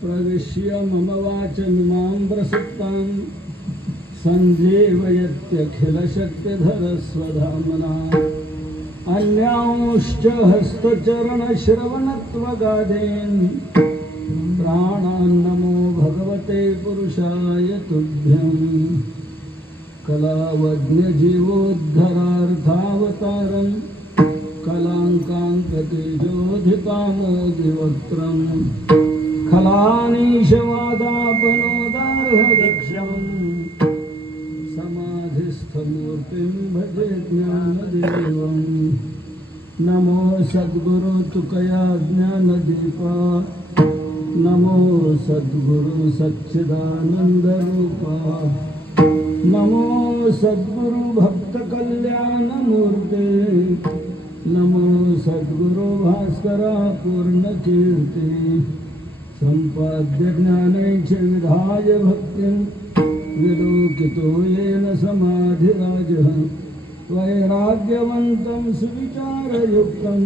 प्रविश्य मम वाचमिमां प्रसुप्तां सञ्जीवयत्यखिलशक्तिधरस्वधाम्ना अन्यांश्च हस्तचरणश्रवणत्वगाधीन् प्राणान्नमो भगवते पुरुषाय तुभ्यं कलावज्ञजीवोद्धरार्थावतारं कलाङ्काङ्कतेजोधिकामोदिवक्त्रम् खलानीशवादापनोदार्हदक्षं समाधिस्थमूर्तिं भजे ज्ञानदेवं नमो सद्गुरु तुकया ज्ञानदीपा नमो सद्गुरु सच्चिदानन्दरूपा नमो सद्गुरु भक्तकल्याणमूर्ते नमो सद्गुरु भास्करा पूर्णकीर्ति सम्पाद्य ज्ञानैश्च विधाय भक्तिं विलोकितो येन समाधिराजः वैराग्यवन्तं सुविचारयुक्तं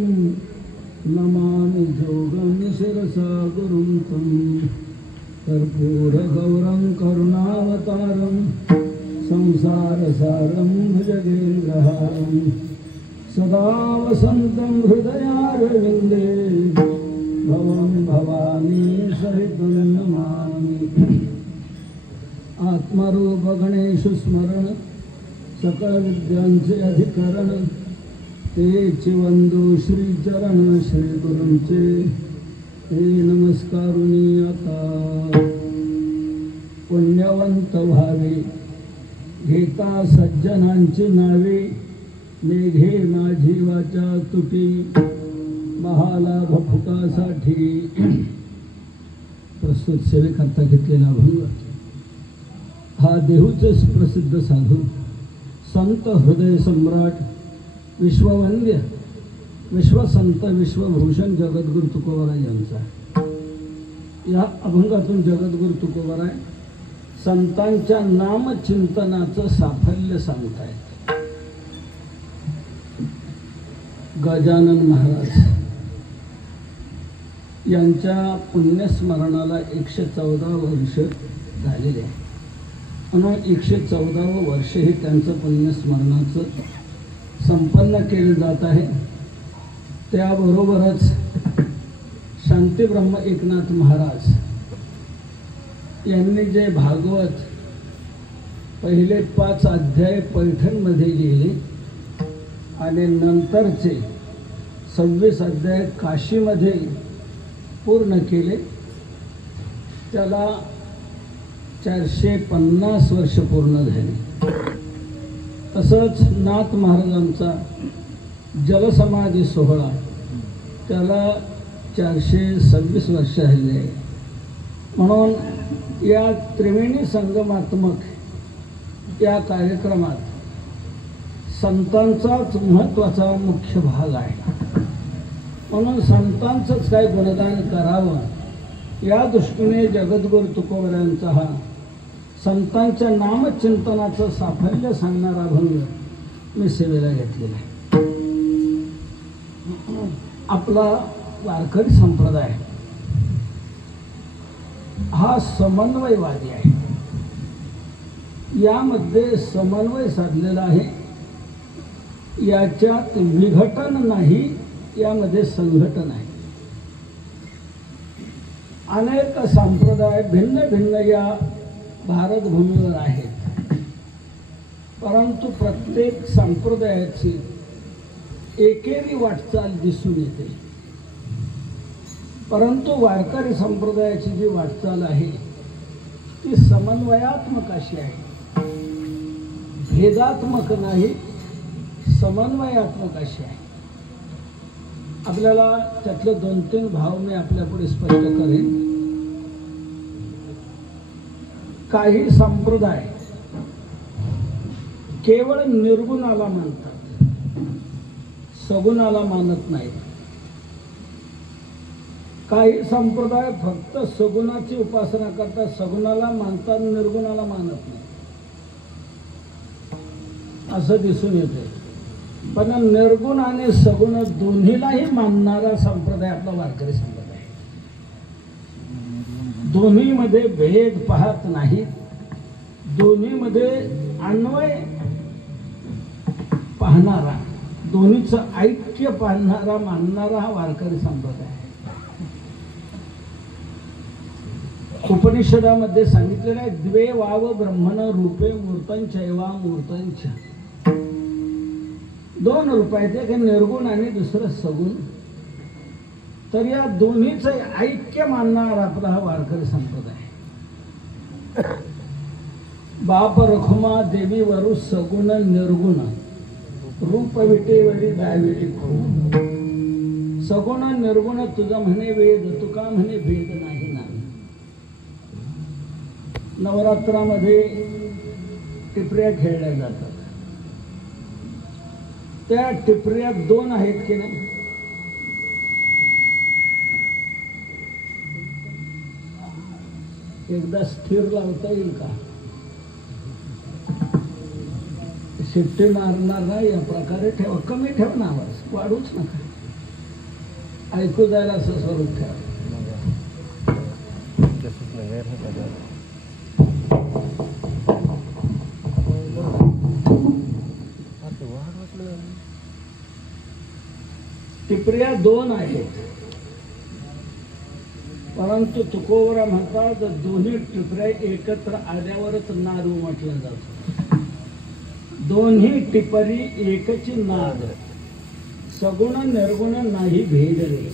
नमामि जोगं शिरसा गुरुं तं कर्पूरगौरं करुणावतारं संसारसारं भुजगेन्द्रहारं सदा वसन्तं हृदयारविन्दे भवं भवानी सहितं नमामि। आत्मरूप गणेश स्मरण सकल विद्यांचे अधिकरण तेच वंदो श्रीचरण श्री गुरूंचे ते नमस्कारुनी आता पुण्यवंत व्हावे घेता सज्जनांची नावे मेघे माझी वाचा तुटी महालाभ फुटासाठी प्रस्तुत सेवेकरता घेतलेला अभंग हा देहूचेच प्रसिद्ध साधू संत हृदय सम्राट विश्ववंद्य विश्वसंत विश्वभूषण जगद्गुरु तुकोबराय यांचा या अभंगातून जगद्गुरु तुकोबराय संतांच्या नामचिंतनाचं साफल्य सांगतायत। गजानन महाराज यांच्या पुण्यस्मरणाला 114 वर्ष झालेले आहे म्हणून 114वे वर्ष हे त्यांचं पुण्यस्मरणाचं संपन्न केले जात आहे। त्याबरोबरच शांतीब्रह्म एकनाथ महाराज यांनी जे भागवत पहिले 5 अध्याय पैठणमध्ये लिहिले आणि नंतरचे 26 अध्याय काशीमध्ये पूर्ण केले, त्याला 450 वर्ष पूर्ण झाली। तसंच नाथ महाराजांचा जलसमाधी सोहळा त्याला 426 वर्ष झाले आहे। म्हणून या त्रिवेणी संगमात्मक या कार्यक्रमात संतांचाच महत्त्वाचा मुख्य भाग आहे म्हणून संतांचंच काही गुणगान करावं या दृष्टीने जगद्गुरु तुकोबरायांचा हा संतांच्या नामचिंतनाचं साफल्य सांगणारा अभंग मी सेवेला घेतलेला आहे। आपला वारकरी संप्रदाय हा समन्वयवादी आहे। यामध्ये समन्वय साधलेला आहे, याच्यात विघटन नाही, यामध्ये संघटन आहे। अनेक संप्रदाय भिन्न भिन्न या भारतभूमीवर आहेत, परंतु प्रत्येक संप्रदायाची एकेरी वाटचाल दिसून येते। परंतु वारकरी संप्रदायाची जी वाटचाल आहे ती समन्वयात्मक अशी आहे, भेदात्मक नाही, समन्वयात्मक अशी आहे। आपल्याला त्यातले 2-3 भाव मी आपल्या पुढे स्पष्ट करेन. काही संप्रदाय केवळ निर्गुणाला मानतात, सगुणाला मानत नाहीत. काही संप्रदाय फक्त सगुणाची उपासना करतात, सगुणाला मानतात, निर्गुणाला मानत नाही, असं दिसून येते. पण निर्गुण आणि सगुण दोन्हीलाही मानणारा संप्रदाय आपला वारकरी संप्रदाय. दोन्हीमध्ये भेद पाहत नाहीत, दोन्हीमध्ये अन्वय पाहणारा, दोन्हीचं ऐक्य पाहणारा मानणारा हा वारकरी संप्रदाय आहे. उपनिषदामध्ये सांगितलेलं आहे, द्वे वाव ब्रह्मण रूपे मूर्तंचैवा मूर्तंच. 2 रूप आहेत, एक निर्गुण आणि दुसरं सगुण. तर या दोन्हीचं ऐक्य मानणारा आपला हा वारकरी संप्रदाय. बाप रखुमा देवी वरु सगुण निर्गुण रूप विटेवरी दाविटी खूप. सगुण निर्गुण तुझा म्हणे वेद, तुका म्हणे भेद नाही ना. नवरात्रामध्ये टिपऱ्या खेळल्या जातात. त्या टिपऱ्या 2 आहेत की नाही? एकदा स्थिर लावता येईल का? शिट्टी मारणार नाही, या प्रकारे ठेवा. कमी ठेवा ना आवाज, वाढूच नका, ऐकू जायला असं स्वरूप ठेवा. टिपऱ्या 2 आहेत, परंतु तुकोबरा म्हणतात दोन्ही टिपऱ्या एकत्र आल्यावरच नाद उमटला जातो. दोन्ही टिपरी एकच नाद. सगुण निर्गुण नाही भेद रे.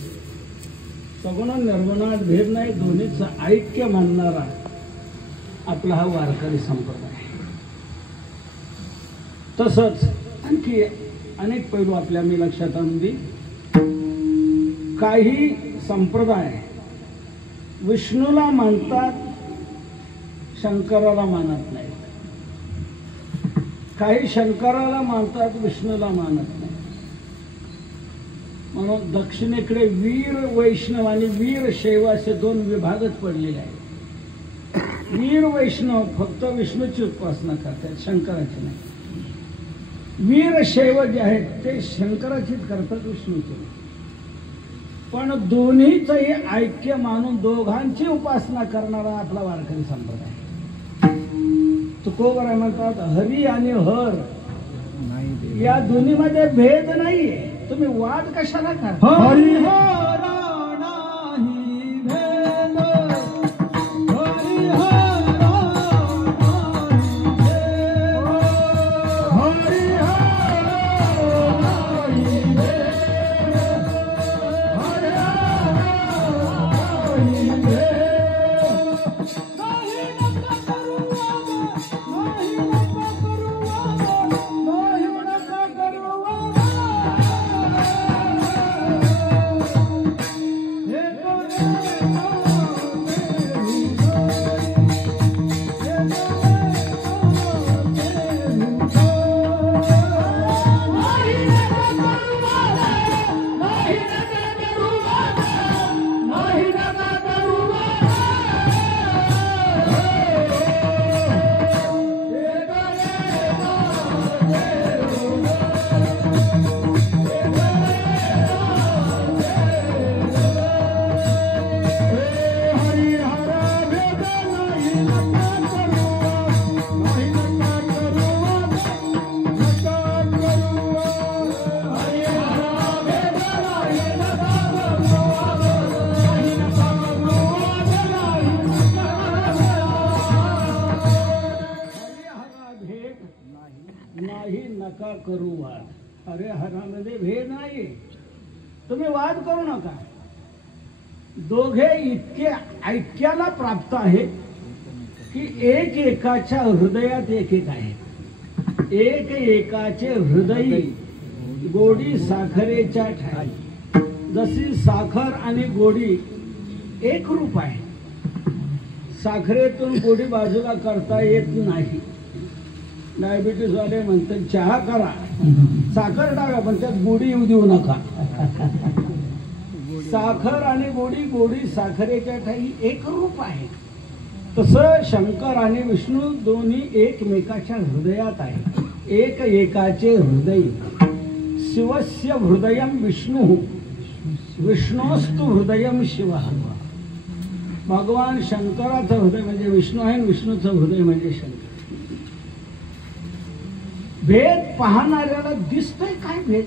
सगुण निर्गुणात भेद नाही, दोन्हीचं ऐक्य मानणारा आपला हा वारकरी संप्रदाय. तसंच आणखी अनेक पैलू आपल्या मी लक्षात आणून देईन. काही संप्रदाय विष्णूला मानतात, शंकराला मानत नाहीत. काही शंकराला मानतात, विष्णूला मानत नाही. म्हणून दक्षिणेकडे वीर वैष्णव आणि वीर शैव असे 2 विभागच पडलेले आहेत. वीर वैष्णव फक्त विष्णूची उपासना करतात, शंकराची नाही. वीर शैव जे आहेत ते शंकराचीच करतात, विष्णूची नाही. पण दोन्हीचंही ऐक्य मानून दोघांची उपासना करणारा आपला वारकरी संप्रदाय. तुकोबरा म्हणतात हरी आणि हर या दोन्हीमध्ये भेद नाहीये. तुम्ही वाद कशाला करता? हरी हर नाही भेद, हरी हर नाही भेद, हरी हर नाही भेद, हरी हर नाही भेद. नाही नका करू वाद. अरे हरामध्ये भेद नाही, तुम्ही वाद करू नका. दोघे इतके ऐक्याला प्राप्त आहेत की एक एकाच्या हृदयात एक एक आहे. एक एकाचे हृदय गोडी साखरेच्या ठाई. जशी साखर आणि गोडी एक रूप आहे. साखरेतून गोडी बाजूला करता येत नाही. डायबिटीस वाले म्हणतात चहा करा, साखर टाका, पण त्यात गोडी येऊ देऊ नका. साखर आणि गोडी, गोडी साखरेच्या ठाई एक रूप आहे. तसं शंकर आणि विष्णू दोन्ही एकमेकाच्या हृदयात आहे. एक एकाचे हृदय. शिवस्य हृदयम विष्णू, विष्णोस्तु हृदयम शिव. भगवान शंकराचं हृदय म्हणजे विष्णू आहे, विष्णूचं हृदय म्हणजे शंकर. भेद पाहणाऱ्याला दिसतोय काय भेद?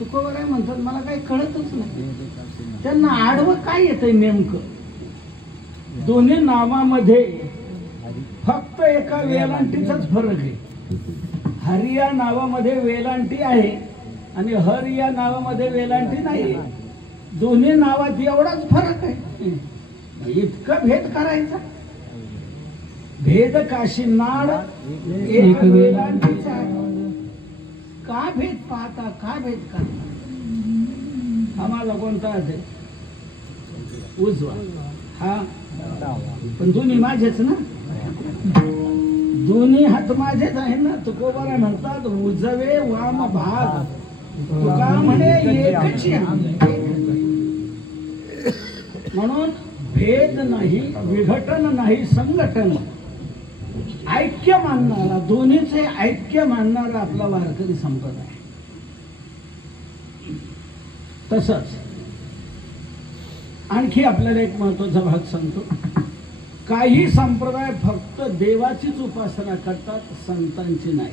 तुकोबाराय म्हणतात मला काही कळतच नाही. त्यांना आडवं काय येतंय नेमकं? दोन्ही नावामध्ये फक्त एका वेलांटीचाच फरक आहे. हरी या नावामध्ये वेलांटी आहे आणि हर या नावामध्ये वेलांटी नाही. दोन्ही नावात एवढाच फरक आहे. इतका भेद करायचा? भेद काशी नाड एक वेलांटीचा. का भेद पाहता, का भेद करता? आम्हाला कोणता आहे? उजवा. हा पण दोन्ही माझेच ना, दोन्ही हात माझेच आहे ना. तुकोबाराय म्हणतात उजवे वाम भाग. तुका म्हणे एकच म्हणून भेद नाही, विघटन नाही, संघटन. ऐक्य मानणारा, दोन्हीचे ऐक्य मानणारा आपला वारकरी संप्रदाय. तसंच आणखी आपल्याला एक महत्वाचा भाग सांगतो. काही संप्रदाय फक्त देवाचीच उपासना करतात, संतांची नाही.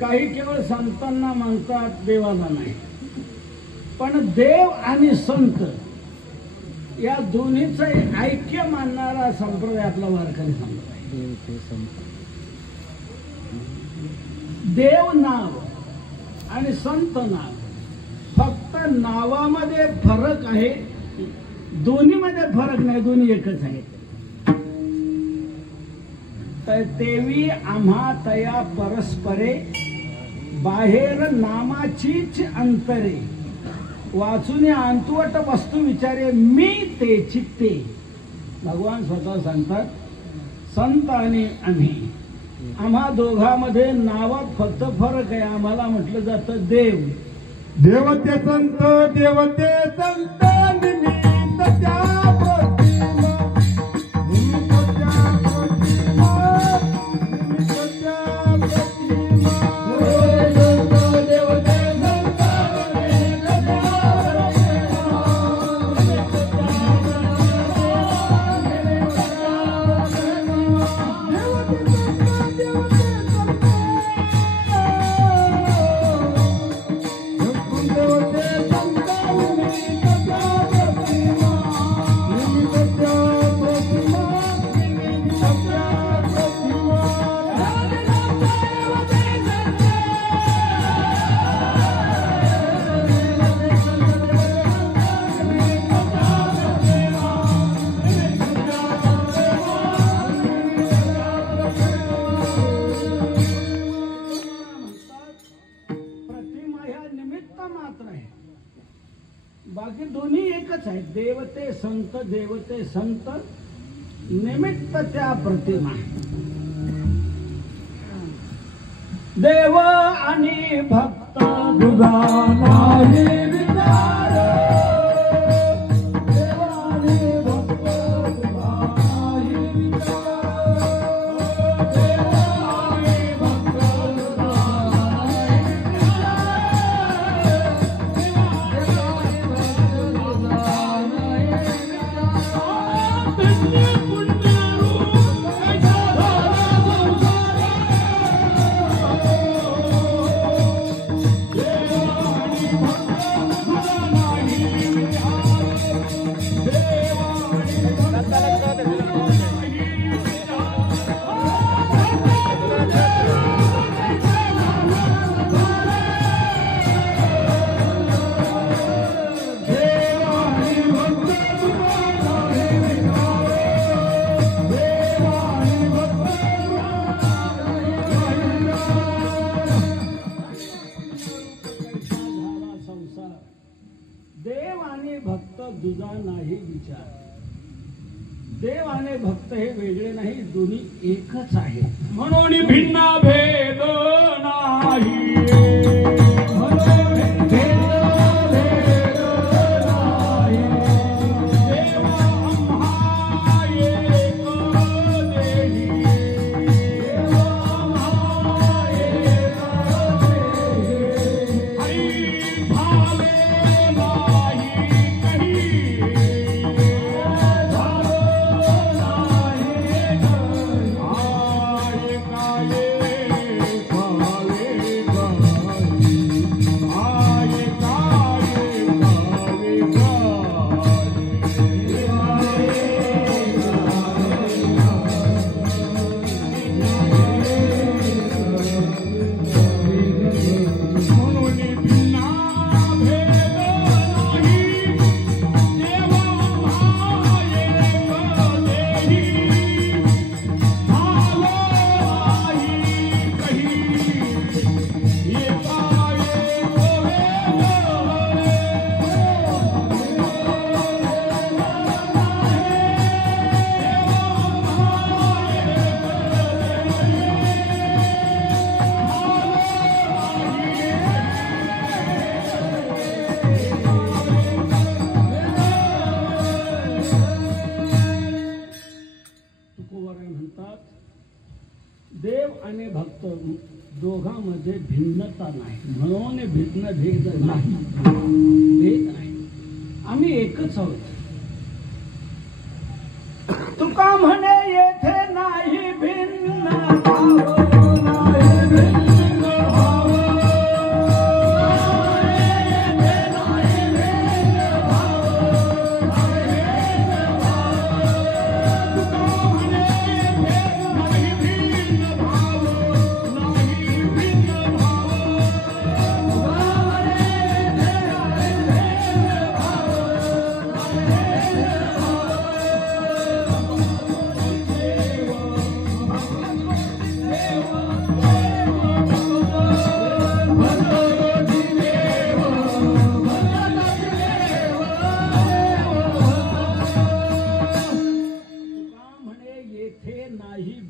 काही केवळ संतांना मानतात, देवाला नाही. पण देव आणि संत या दोन्हीचं ऐक्य मानणारा संप्रदाय आपला वारकरी संप्रदाय. देव नाव आणि संत नाव फक्त नावामध्ये फरक आहे, दोन्हीमध्ये फरक नाही, दोन्ही एकच आहे. तर तेवी आम्हा तया परस्परे बाहेर नामाचीच अंतरे. वाचून अंतवट वस्तू विचारे मी ते चित्ते. भगवान स्वतः सांगतात संत आणि आम्ही, आम्हा दोघांमध्ये नावात फक्त फरक आहे. आम्हाला म्हटलं जातं देव. देवते संत, देवते संत, निमित्त त्या प्रतिमा, निमित्त त्या प्रतिमा, निमित्त त्या प्रतिमा. बाकी दोन्ही एकच आहेत. देवते संत, देवते संत, निमित्त त्या प्रतिमा. देव आणि भक्त तुझा नाही विचार, देव आणि भक्त तुझा नाही विचार, देव आणि भक्त तुझा नाही विचार. आणि भक्त दुजा नाही विचार. देव आणि भक्त हे वेगळे नाही, दोन्ही एकच आहे. म्हणून भिन्न भेद नाही. देव आणि भक्त दोघांमध्ये भिन्नता नाही, म्हणून भिन्न भेद नाही. भेद नाही, आम्ही एकच आहोत. तुका म्हणे येथे नाही भिन्न भाव, नाही भिन्न भाव.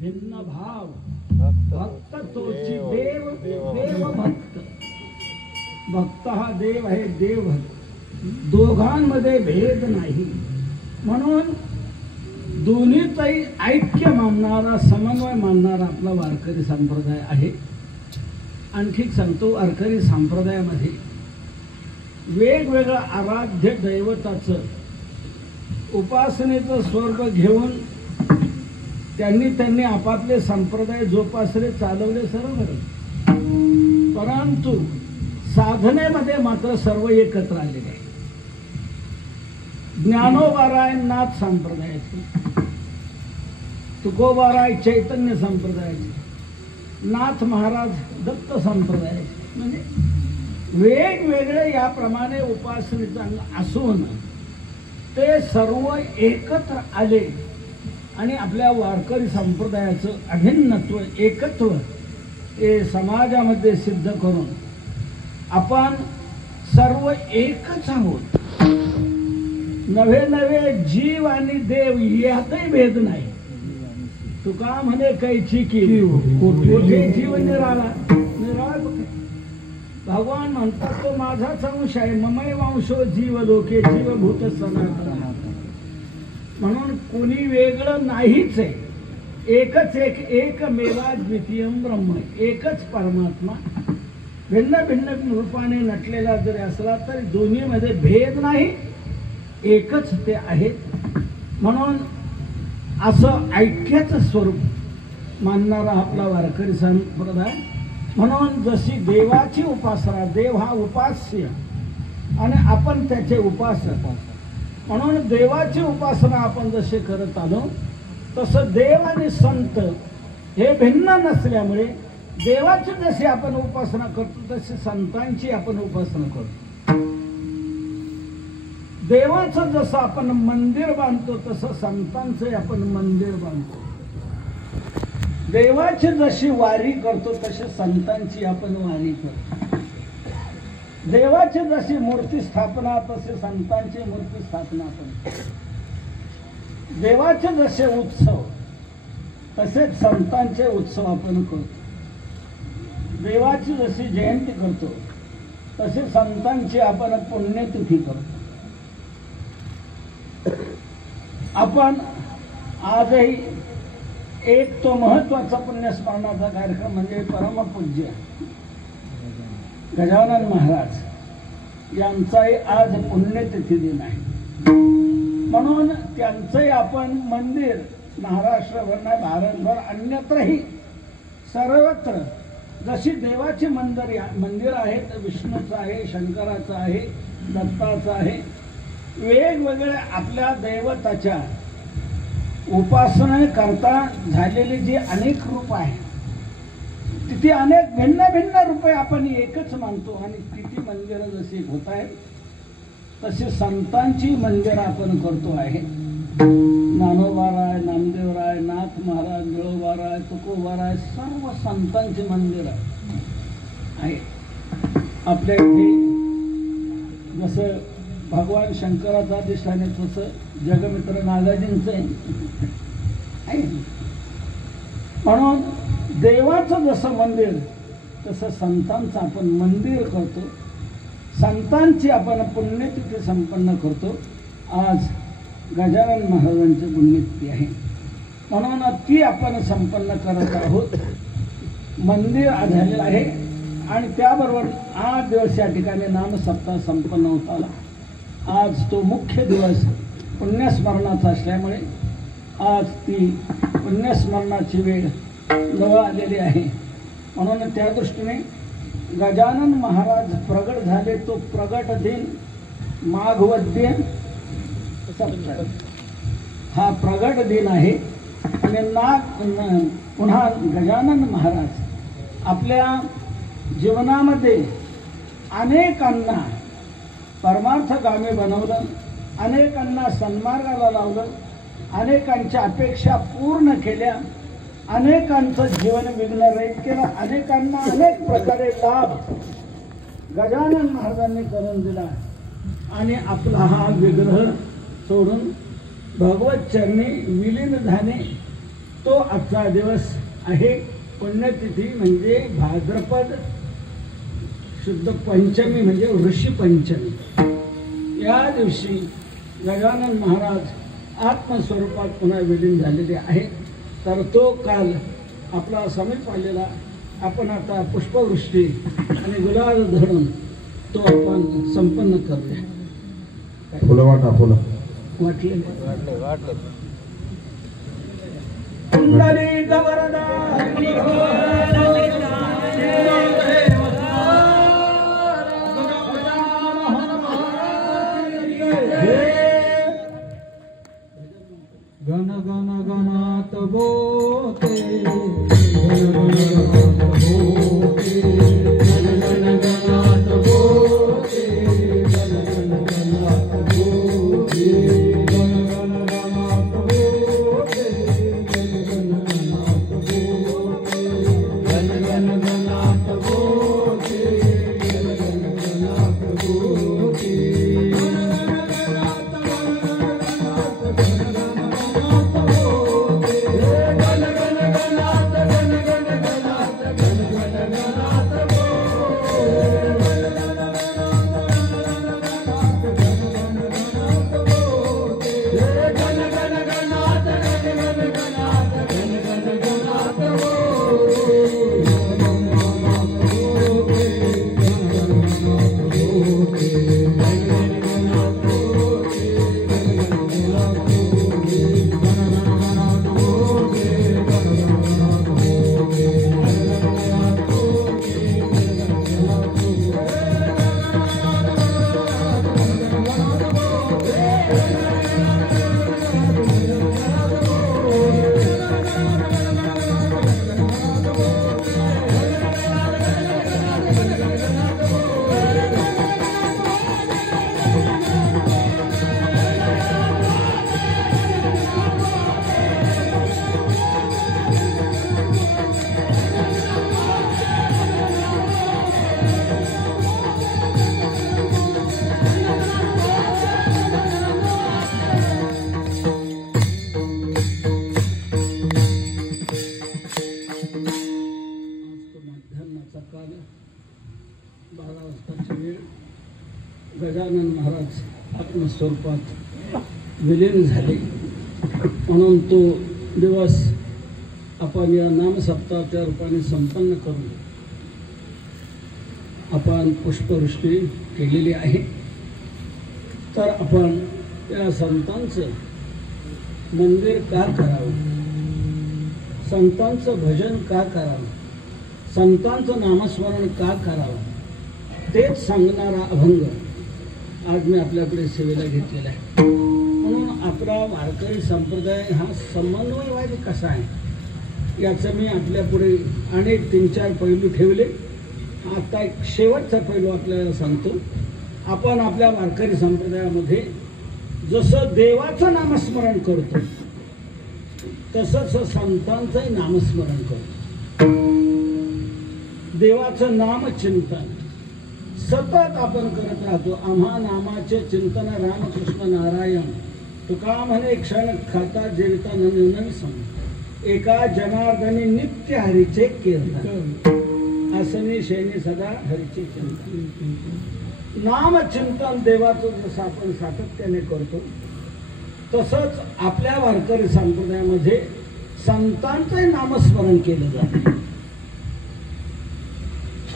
भिन्न भाव भक्त तोची देव, देव भक्त. भक्त हा देव आहे, देव भक्त. दोघांमध्ये भेद नाही, म्हणून दोन्हीचाही ऐक्य मानणारा, समन्वय मानणारा आपला वारकरी संप्रदाय आहे. आणखी सांगतो, वारकरी संप्रदायामध्ये वेगवेगळं आराध्य दैवताचं उपासनेचं स्वरूप घेऊन त्यांनी आपापले संप्रदाय जोपासले, चालवले, सर्व. परंतु साधनेमध्ये मात्र सर्व एकत्र आलेले आहे. ज्ञानोबाराय नाथ संप्रदायाचे, तुकोबाराय चैतन्य संप्रदायाचे, नाथ महाराज दत्त संप्रदायाचे. म्हणजे वेगवेगळे याप्रमाणे उपासनेचं अंग असून ते सर्व एकत्र आले आणि आपल्या वारकरी संप्रदायाचं अभिन्नत्व, एकत्व हे समाजामध्ये सिद्ध करून आपण सर्व एकच आहोत. नवे नवे जीव आणि देव यातही भेद नाही. तुका म्हणे कैची केली कोठे जीव निराळा. निराळ भगवान म्हणतात तो माझाच अंश आहे. ममय वंशो जीव लोके जीवभूत सनातन. म्हणून कोणी वेगळं नाहीच आहे. एकच एकमेवा द्वितीयम ब्रह्म, एकच परमात्मा. भिन्न भिन्न रूपाने नटलेला जरी असला तरी दोन्हीमध्ये भेद नाही, एकच ते आहेत. म्हणून असं ऐक्याचं स्वरूप मानणारा आपला वारकरी संप्रदाय. म्हणून जशी देवाची उपासना, देव हा उपास्य आणि आपण त्याचे उपासक, म्हणून देवाची उपासना आपण जसे करत आलो तसं देव आणि संत हे भिन्न नसल्यामुळे देवाची जशी आपण उपासना करतो तशी संतांची आपण उपासना करतो. देवाचं जसं आपण मंदिर बांधतो तसं संतांचं आपण मंदिर बांधतो. देवाची जशी वारी करतो तशी संतांची आपण वारी करतो. देवाची जशी मूर्ती स्थापना तसे संतांची मूर्ती स्थापना आपण करतो. देवाचे जसे उत्सव तसेच संतांचे उत्सव आपण करतो. देवाची जशी जयंती करतो तसे संतांची आपण पुण्यतिथी करतो. आपण आजही एक तो महत्वाचा पुण्यस्मरणाचा कार्यक्रम म्हणजे परमपूज्य गजानन महाराज यांचाही आज पुण्यतिथी दिन आहे. म्हणून त्यांचंही आपण मंदिर महाराष्ट्रभर नाही भारतभर अन्यत्रही सर्वत्र जशी देवाची मंदिर आहेत, विष्णूचं आहे, शंकराचं आहे, दत्ताचं आहे, वेगवेगळ्या आपल्या दैवताच्या उपासनेकरता झालेली जी अनेक रूप आहे तिथे अनेक भिन्न भिन्न रूपे आपण एकच मानतो. आणि तिथे मंदिरं जशी होत आहेत तशी संतांची मंदिरं आपण करतो आहे. ज्ञानोबाराय, नामदेवराय, नाथ महाराज, निळोबाराय, तुकोबाराय सर्व संतांची मंदिरं आहे. आपल्या इथे जसं भगवान शंकराचा अधिष्ठान आहे तसं जगमित्र नागार्जुनचं आहे. म्हणून देवाचं जसं मंदिर तसं संतांचं आपण मंदिर करतो. संतांची आपण पुण्यतिथी संपन्न करतो. आज गजानन महाराजांची पुण्यतिथी आहे म्हणून ती आपण संपन्न करत आहोत. मंदिर झालेलं आहे आणि त्याबरोबर 8 दिवस या ठिकाणी नामसप्ताह संपन्न होत आला. आज तो मुख्य दिवस पुण्यस्मरणाचा असल्यामुळे आज ती पुण्यस्मरणाची वेळ जवळ आलेली आहे. म्हणून त्या दृष्टीने गजानन महाराज प्रगट झाले तो प्रगट दिन माघवद्य सप्तमी हा प्रगट दिन आहे. आणि पुन्हा गजानन महाराज आपल्या जीवनामध्ये अनेकांना परमार्थगामी बनवलं, अनेकांना सन्मार्गाला लावलं, अनेकांच्या अपेक्षा पूर्ण केल्या, अनेकांचं जीवन विघ्न रहित केलं, अनेकांना अनेक प्रकारे लाभ गजानन महाराजांनी करून दिला. आणि आपला हा विग्रह सोडून भगवत चरणी विलीन झाले तो आजचा दिवस आहे. पुण्यतिथी म्हणजे भाद्रपद शुद्ध पंचमी म्हणजे ऋषी पंचमी. या दिवशी गजानन महाराज आत्मस्वरूपात पुन्हा विलीन झालेले आहे. तर तो काल आपला समीप आलेला आपण आता पुष्पवृष्टी आणि गुलाल धरून तो आपण संपन्न करूया. फुलं वाटा, फुलं वाटले कुंडली गवरदा गण गण गणात बोते, गण गण गणात बोते, गण गण गणात बोते, गण गण गणात बोते, गण गण गणात बोते, गण गण गणात बोते, गण 12 वाजताची वेळ. गजानन महाराज आत्मस्वरूपात विलीन झाले म्हणून तो दिवस आपण या नामसप्ताहाच्या रूपाने संपन्न करून आपण पुष्पवृष्टी केलेली आहे. तर आपण या संतांचं मंदिर का करावं, संतांचं भजन का करावं, संतांचं नामस्मरण का करावं, तेच सांगणारा अभंग आज मी आपल्याकडे सेवेला घेतलेला आहे. म्हणून आपला वारकरी संप्रदाय हा समन्वयवादी कसा आहे याचं मी आपल्यापुढे अनेक 3-4 पैलू ठेवले. आता एक शेवटचा पैलू आपल्याला सांगतो. आपण आपल्या वारकरी संप्रदायामध्ये जसं देवाचं नामस्मरण करतो तसंच संतांचंही नामस्मरण करतो. देवाचं नामचिंतन सतत आपण करत राहतो. आम्हा नामाचे चिंतन रामकृष्ण नारायण. तुका म्हणे क्षण खाता जेविता नवीन सांग एका जनार्दनी नित्य हरीचे कीर्तन आसनी शयनी सदा हरीचे चिंतन. नामचिंतन देवाचं जसं आपण सातत्याने करतो तसंच आपल्या वारकरी संप्रदायामध्ये संतांचे नामस्मरण केलं जातं.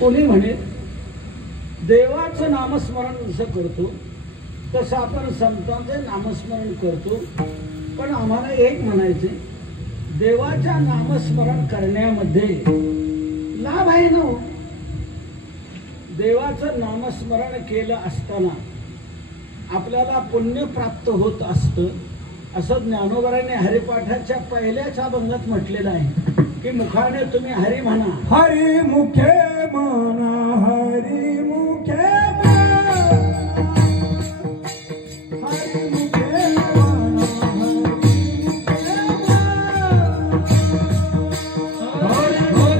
कोणी म्हणे देवाचं नामस्मरण जसं करतो तसं आपण संतांचे नामस्मरण करतो. पण आम्हाला एक म्हणायचे, देवाच्या नामस्मरण करण्यामध्ये लाभ आहे ना. देवाचं नामस्मरण केलं असताना आपल्याला पुण्य प्राप्त होत असतं असं ज्ञानोबारांनी हरिपाठाच्या पहिल्याच अभंगात म्हटलेलं आहे की मुखाने तुम्ही हरी म्हणा. हरी मुखे म्हणा, हरी मुखे म्हणा, हरी मुखे म्हणा, हरी मुखे म्हणा, हरी मुखे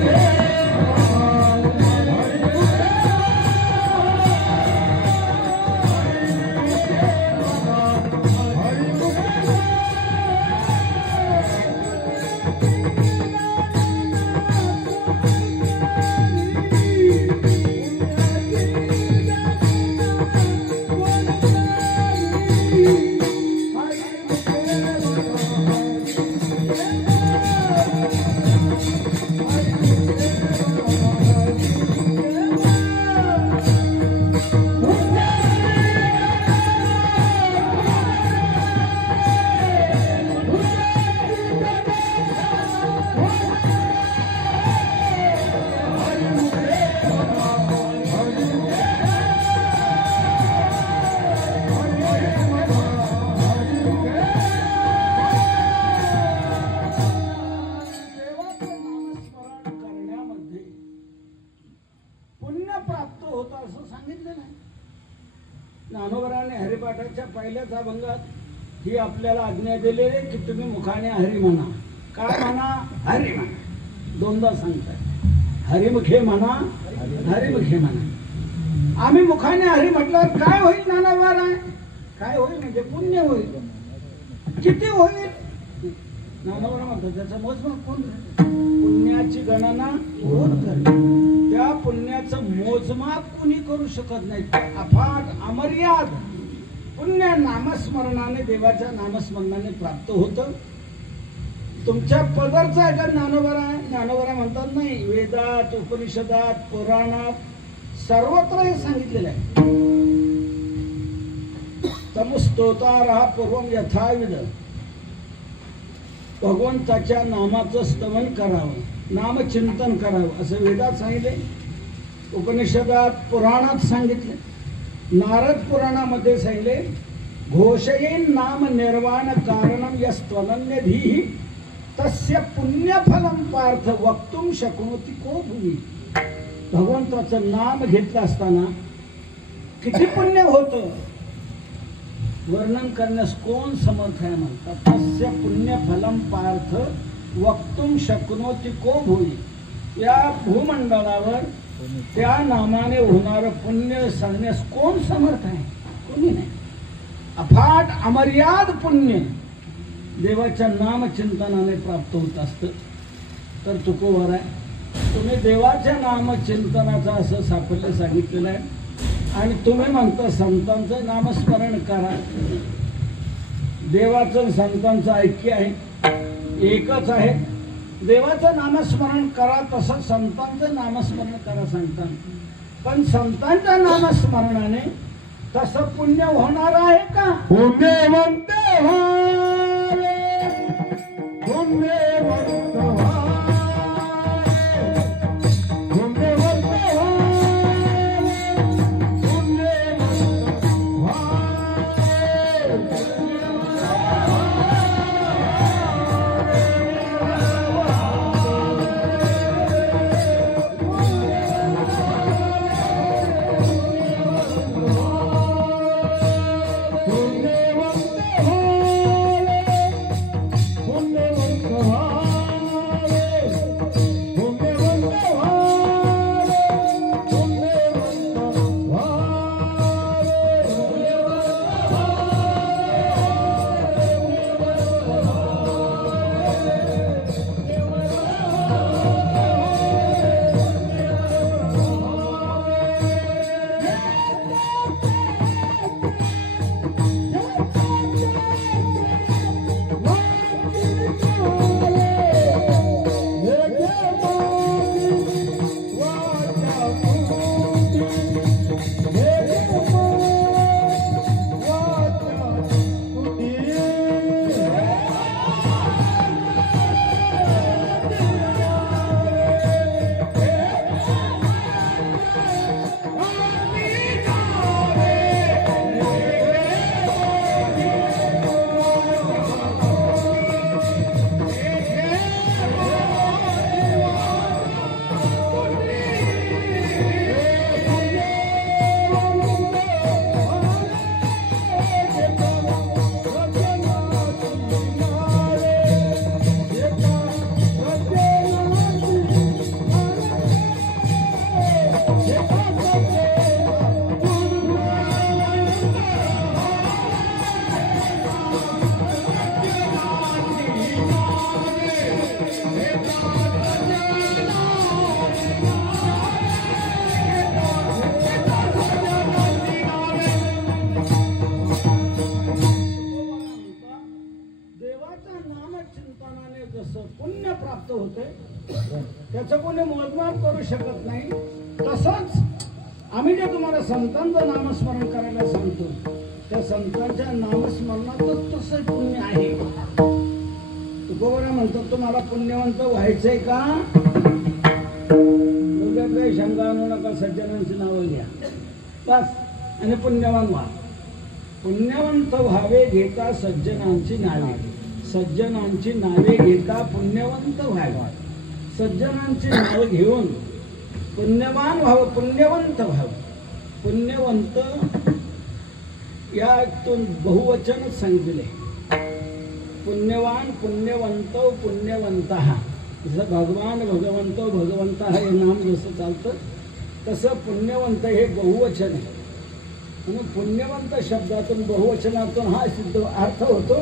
हरिपाठाच्या पहिल्याच अभंगात ही आपल्याला आज्ञा दिलेली आहे की तुम्ही मुखाने हरी म्हणा. काय म्हणा? हरी म्हणा. दोनदा सांगताय, हरिमुखे म्हणा, हरिमुखे म्हणा. आम्ही मुखाने हरी म्हटल्यावर काय होईल नानावार आहे? काय होईल म्हणजे पुण्य होईल. किती होईल नानावार म्हणतात त्याचं मोजमाप कोण करते? पुण्याची गणना कोण करते? त्या पुण्याचं मोजमाप कुणी करू शकत नाही. अफाट अमर्याद पुण्य नामस्मरणाने, देवाच्या नामस्मरणाने प्राप्त होतं. तुमच्या पदरचा आहे का ज्ञानोबरा आहे? ज्ञानोबरा म्हणतात नाही, वेदात, उपनिषदात, पुराणात सर्वत्र हे सांगितलेलं आहे. तमुस्तोतारः पूर्वम यथाविध. भगवंताच्या नामाचं स्तवन करावं, नामचिंतन करावं असं वेदात सांगितले, उपनिषदात, पुराणात सांगितले. नारद पुराणामध्ये सांगितले, घोषयेन नाम निर्वाण कारणम यस्त्वनन्यधीः तस्य पुण्यफलम पार्थ वक्तुम शक्नोति को भूमी. भगवंताचं नाम घेतलं असताना किती पुण्य होतं वर्णन करण्यास कोण समर्थ आहे म्हणतात. तस्य पुण्यफलम पार्थ वक्तुम शक्नोति को भूमी. या भूमंडळावर त्या नामाने होणारं पुण्य सांगण्यास कोण समर्थ आहे? कोणी नाही. अफाट अमर्याद पुण्य देवाच्या नामचिंतनाने प्राप्त होत असतं. तर तुकोबर आहे, तुम्ही देवाच्या नामचिंतनाचं असं साफल्य सांगितलेलं आहे आणि तुम्ही म्हणता संतांचं नामस्मरण करा. देवाचं आणि संतांचं ऐक्य आहे, एकच आहे. देवाचं नामस्मरण करा तसं संतांचं नामस्मरण करा सांगतात. पण संतांच्या नामस्मरणाने तसं पुण्य होणार आहे का? पुण्यवंत व्हावे, पुण्यवंत व्हावे, पुण्यवंत व्हावे, पुण्यवंत पुण्य प्राप्त होते त्याचं कोणी मोजमाप करू शकत नाही. तसंच आम्ही जे तुम्हाला संतांचं नामस्मरण करायला सांगतो त्या संतांच्या नामस्मरणातच तसं पुण्य आहे. तुकोबरा म्हणतो तुम्हाला पुण्यवंत व्हायचंय का? डोक्यात काही शंका आणू नका, सज्जनांची नावं घ्या बस आणि पुण्यवान व्हा. पुण्यवंत व्हावे घेता सज्जनांची नावे, सज्जनांची नावे घेता पुण्यवंत व्हावे. सज्जनांची नावे घेऊन पुण्यवान व्हावं, पुण्यवंत व्हावं. पुण्यवंत यातून बहुवचनच सांगितले. पुण्यवान, पुण्यवंत, पुण्यवंत. जसं भगवान, भगवंत, भगवंत हे नाम जसं चालतं तसं पुण्यवंत हे बहुवचन आहे. म्हणून पुण्यवंत शब्दातून बहुवचनातून हा सिद्ध अर्थ होतो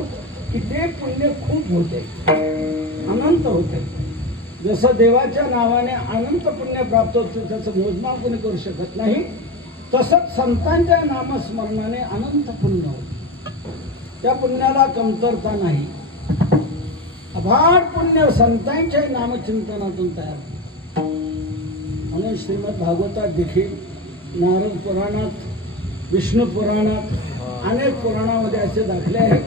की ते पुण्य खूप होते, अनंत होते. जसं देवाच्या नावाने अनंत पुण्य प्राप्त होते त्याचं मोजमाप कोणी करू शकत नाही, तसंच संतांच्या नामस्मरणाने अनंत पुण्य होते. त्या पुण्याला कमतरता नाही. अफाट पुण्य संतांच्या नामचिंतनातून तयार होते. म्हणून श्रीमद भागवतात देखील, नारद पुराणात, विष्णू पुराणात, अनेक पुराणामध्ये असे दाखले आहेत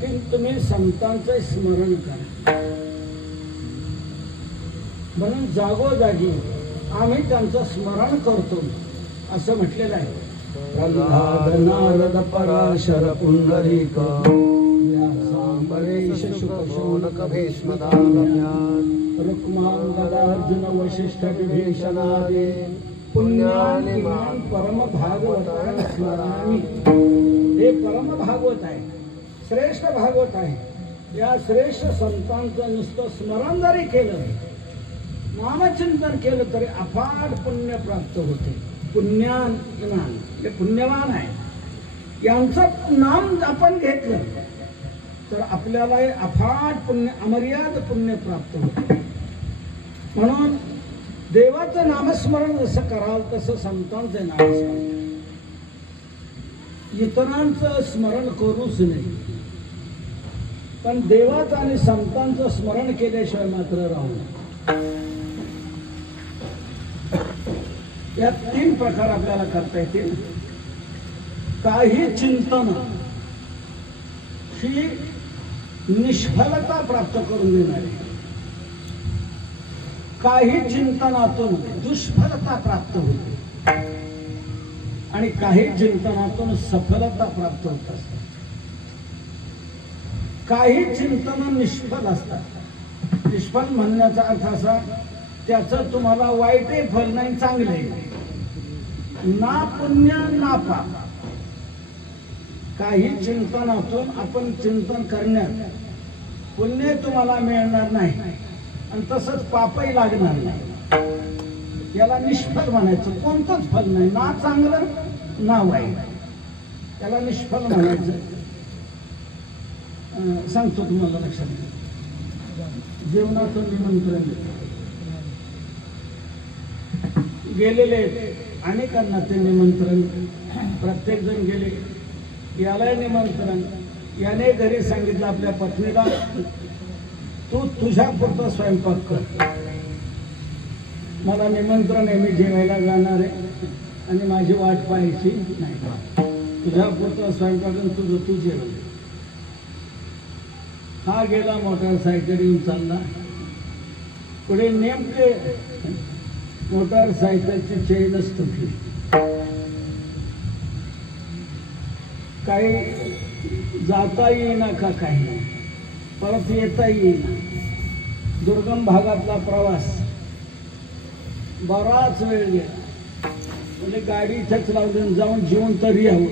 की तुम्ही संतांचे स्मरण करा. म्हणून जागोजागी आम्ही त्यांचं स्मरण करतो असं म्हटलेलं आहे. प्रल्हाद, नारद, पराशर, पुंडरीक, व्यासांबरीश, शुक, शौनक, भीष्मदानव्यास, रुक्मां, गदार्जुन, वशिष्ठ, विभीषणादि पुण्यानि मां परम भागवतां स्मरामि. हे परम भागवत आहे, श्रेष्ठ भागवत आहे. या श्रेष्ठ संतांचं नुसतं स्मरण जरी केलं, नामचिंतन केलं तरी अफाट पुण्य प्राप्त होते. पुण्यान इमान, हे पुण्यवान आहे. यांचं नाम आपण घेतलं तर आपल्याला अफाट पुण्य, अमर्याद पुण्य प्राप्त होते. म्हणून देवाचं नामस्मरण जसं कराल तसं संतांचं नामस्मरण. इतरांचं स्मरण करूच नाही, पण देवाचं आणि संतांचं स्मरण केल्याशिवाय मात्र राहू नये. यात 3 प्रकार आपल्याला करता येतील. काही चिंतन ही निष्फलता प्राप्त करून देणारी, काही चिंतनातून दुष्फलता प्राप्त होते आणि काही चिंतनातून सफलता प्राप्त होत असते. काही चिंतन निष्फल असतात. निष्फल म्हणण्याचा अर्थ असा, त्याचं तुम्हाला वाईटही फल नाही, चांगलंही नाही, ना पुण्य ना पाप. काही चिंतनातून आपण चिंतन करण्यात पुण्य तुम्हाला मिळणार नाही आणि तसंच पापही लागणार नाही. याला निष्फल म्हणायचं. कोणतंच फल नाही, ना चांगलं ना वाईट, त्याला निष्फल म्हणायचं. सांगतो तुम्हाला लक्षात घ्या. जीवनातून निमंत्रण गेलेले अनेकांना ते निमंत्रण, प्रत्येक जण गेले. याला निमंत्रण, याने घरी सांगितलं आपल्या पत्नीला, तू तुझ्या पुरता स्वयंपाक कर, मला निमंत्रण आहे, मी जेवायला जाणार आहे आणि माझी वाट पाहायची नाही. तुझ्या पुरता स्वयंपाक तुझं तू जेवण. हा गेला मोटरसायकलीन चालला. पुढे नेमके मोटरसायकलची चेनच तुटली. काही जाता येईना का, काही परत येता येईना. दुर्गम भागातला प्रवास बराच वेळ गेला. म्हणजे गाडी इथेच लावून जाऊन जेवून तरी यावं.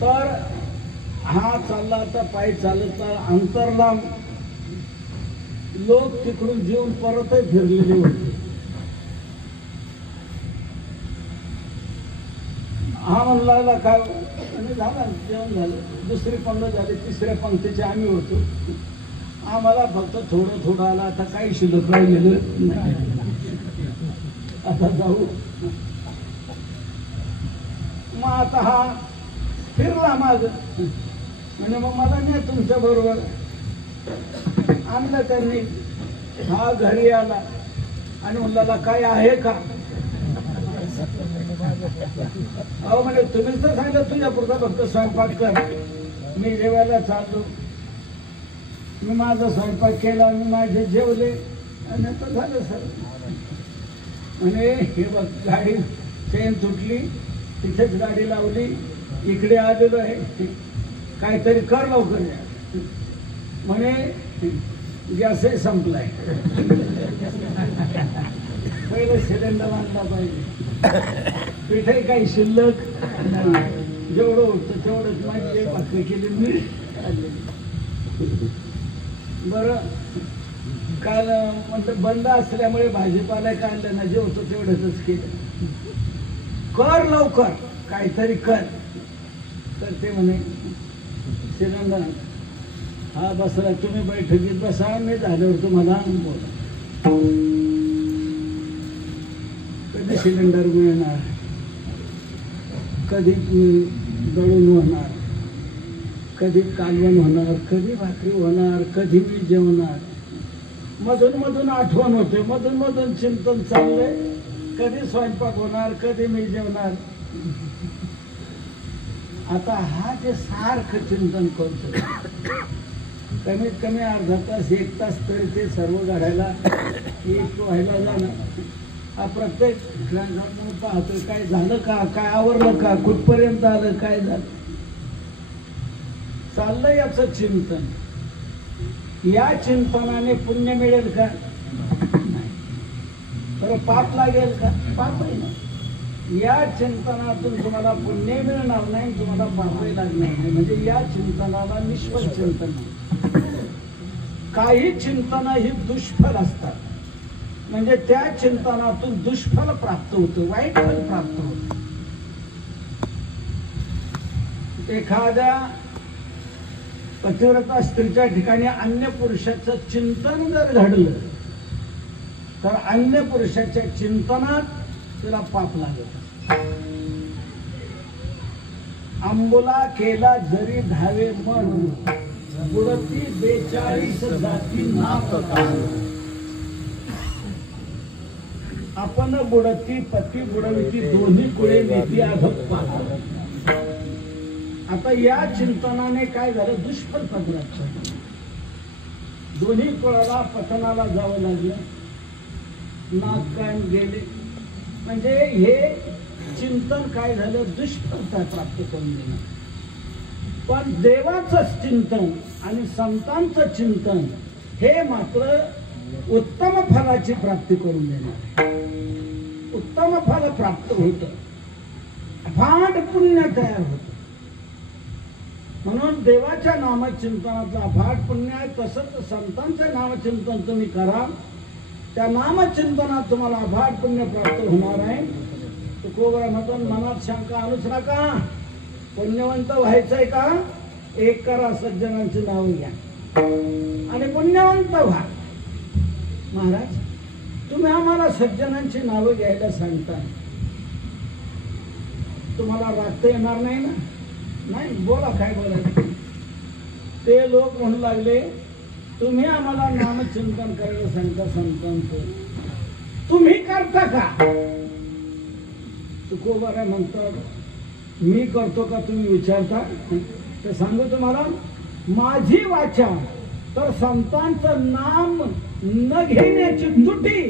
तर हा चालला आता पायी चालत, अंतर लांब. लोक तिकडून जेवून परतही फिरलेले होते. हा म्हणला काय, आणि झालं जेवण झालं. दुसरी पंगत झाली, तिसऱ्या पंक्तीचे आम्ही होतो. आम्हाला फक्त थोडं थोडं आला. आता काही शिल्लक राहिलेलं नाही, आता जाऊ. मग आता हा फिरला माग, म्हणजे मग मला नाही तुमच्या बरोबर आणलं त्यांनी. हा घरी आला आणि म्हणला काय आहे का. अहो म्हणजे तुम्हीच तर सांगितलं तुझ्या पुरता फक्त स्वयंपाक कर. मी जेवायला चाललो, मी माझा स्वयंपाक केला, मी माझे जेवले आणि आता झालं सर. म्हणे हे बघ, गाडी चेन तुटली, तिथेच गाडी लावली, इकडे आलेलो आहे, काहीतरी कर लवकर. म्हणे गॅसही संपलाय, पहिलं सिलेंडर आणला पाहिजे. पिठे काही शिल्लक नाही, जेवढं होतं तेवढंच माझी भाकरी केली मी आणली. बरं काल म्हणतं बंद असल्यामुळे भाजीपाला काढलं ना, जे होतं तेवढंच केलं. कर लवकर, काहीतरी कर. तर ते म्हणे सिलेंडर. हा बसला, तुम्ही बैठकीत बसा, मी झाल्यावर तुम्हाला बोला. कधी सिलेंडर मिळणार, कधी दळून होणार, कधी कालवण होणार, कधी भाकरी होणार, कधी मी जेवणार. मधून मधून आठवण होते, मधून मधून चिंतन चाललंय, कधी स्वयंपाक होणार, कधी मी जेवणार. आता हा जे सारखं चिंतन करतो, कमीत कमी अर्धा तास 1 तास तरी ते सर्व घडायला व्हायला जाणं. हा प्रत्येक पाहतोय काय झालं का, काय आवरलं का, कुठपर्यंत आलं, काय झालं, चाललंय याचं चिंतन. या चिंतनाने पुण्य मिळेल का, नाही. तर पाप लागेल का, पापही नाही. या चिंतनातून तुम्हाला पुण्य मिळणार नाही, तुम्हाला पापही लागणार नाही. म्हणजे या चिंतनाला निष्फल चिंतन. काही चिंतन ही दुष्फल असतात, म्हणजे त्या चिंतनातून दुष्फल प्राप्त होतं, वाईट फल प्राप्त होतं. एखाद्या पतिव्रता स्त्रीच्या ठिकाणी अन्य पुरुषाचं चिंतन जर घडलं तर अन्य पुरुषाच्या चिंतनात तिला पाप लागत. आंबोला केला जरी धावे मन, बुडती 42 जाती नाक कान. आपण बुडती पती बुडविती दोन्ही कुळे नेती आघत पाहत. आता या चिंतनाने काय झालं, दुष्फळ पदराचं दोन्ही कुळाला पतनाला जावं लागलं, नाक कान गेले. म्हणजे हे चिंतन काय झालं, दुष्फलता प्राप्त करून देणं. पण देवाचं चिंतन आणि संतांचं चिंतन हे मात्र उत्तम फलाची प्राप्ती करून देणार. उत्तम फल प्राप्त होत, अफाट पुण्य तयार होत. म्हणून देवाच्या नामचिंतनाचं अफाट पुण्य आहे. तसंच संतांचं नामचिंतन तुम्ही करा, त्या नामचिंतनात तुम्हाला अफाट पुण्य प्राप्त होणार आहे. तुकोबरा म्हणतो, मनात शंका आणूच नका. पुण्यवंत व्हायचंय का, एक करा, सज्जनांची नावं घ्या आणि पुण्यवंत व्हा. महाराज तुम्ही आम्हाला सज्जनांची नावं घ्यायला सांगता, तुम्हाला राखता येणार नाही ना? नाही, बोला काय बोलायचं. ते लोक म्हणू लागले, तुम्ही आम्हाला नामचिंतन करायला सांगता संतांचं, तुम्ही करता का? तुकोबरा म्हणतात, मी करतो का तुम्ही विचारता? तर सांगू तुम्हाला, माझी वाचा तर संतांचं नाम न घेण्याची तुटी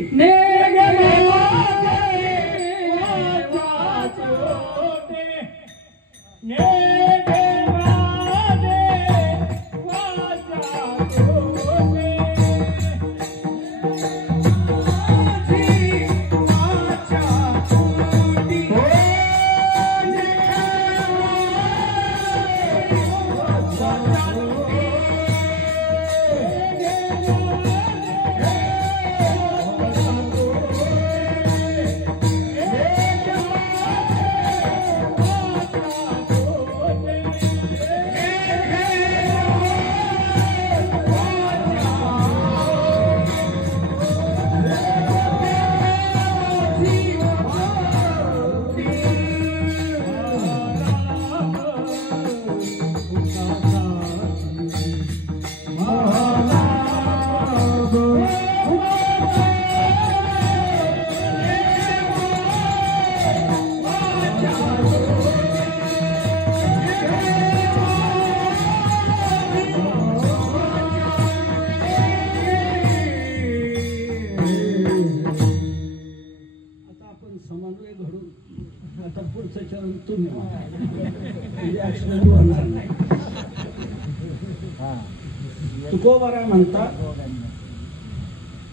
तुकोबरा म्हणतात,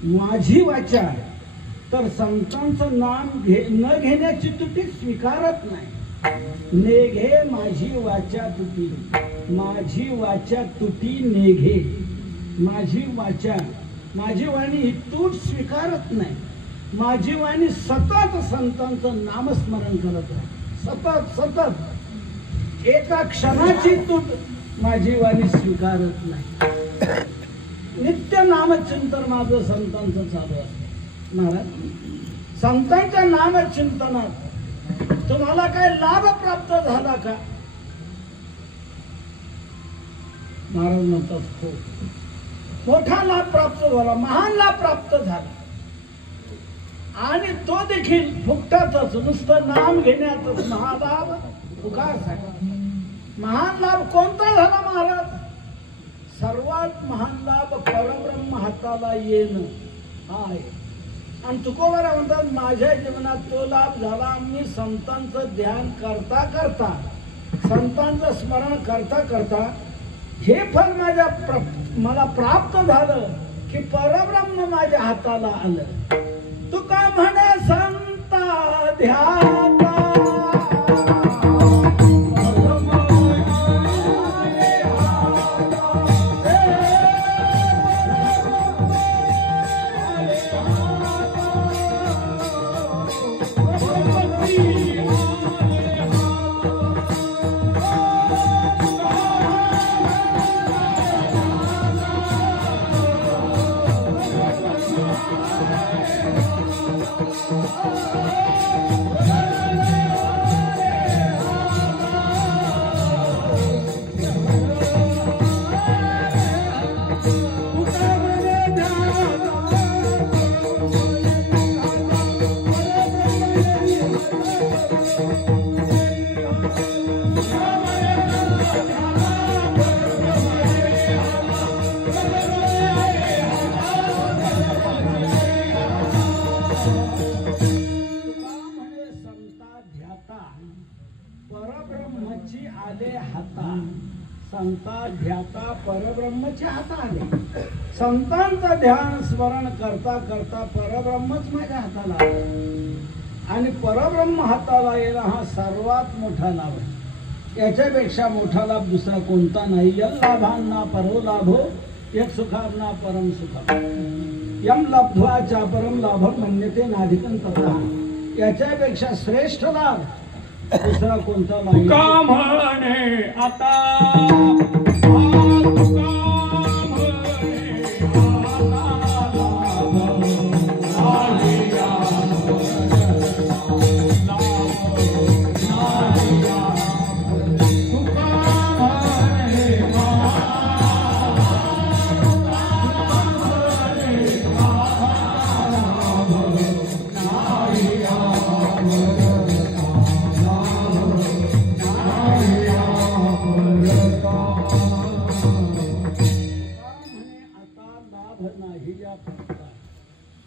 माझी वाचा तर संतांचं नाम न घेण्याची तुटी स्वीकारत नाही. नेघे माझी वाचा तुटी, माझी वाचा तुटी नेघे. माझी वाचा, माझी वाणी ही तूट स्वीकारत नाही. माझी वाणी सतत संतांचं नामस्मरण करत आहे, सतत सतत. एका क्षणाची तूट माझी वाणी स्वीकारत नाही. नित्य नामचिंतन माझं संतांचं चालू असतं. महाराज संतांच्या नामचिंतनात तुम्हाला काय लाभ प्राप्त झाला का? महाराज म्हणतात, हो, मोठा लाभ प्राप्त झाला, महान लाभ प्राप्त झाला. आणि तो देखील फुकटातच, नुसतं नाम घेण्यातच महालाभ फुकासाठी. महान लाभ कोणता झाला महाराज? सर्वात महान लाभ परब्रह्म हाताला येणं हा आहे. आणि तुकोबरा म्हणतात, माझ्या जीवनात तो लाभ झाला. मी संतांचं ध्यान करता करता, संतांचं स्मरण करता करता हे फल मला प्राप्त झालं की परब्रह्म माझ्या हाताला आलं. तुका म्हणे संता ध्याता, परब्रह्मची आले हाता, संता ध्याता परब्रह्मचे हाता आले. संतांचं ध्यान स्मरण करता करता परब्रह्मच माझ्या हाताला आलं. आणि परब्रह्म हाताला येणं हा सर्वात मोठा लाभ आहे. याच्यापेक्षा मोठा लाभ दुसरा कोणता नाही. यम लाभांना परो लाभो यत सुखांना परम सुखा. यम लब्ध्वा च परम लाभम मन्यते नाधिकं तथा. याच्यापेक्षा श्रेष्ठ लाभ दुसरा कोणता नाही. तुका म्हणे आता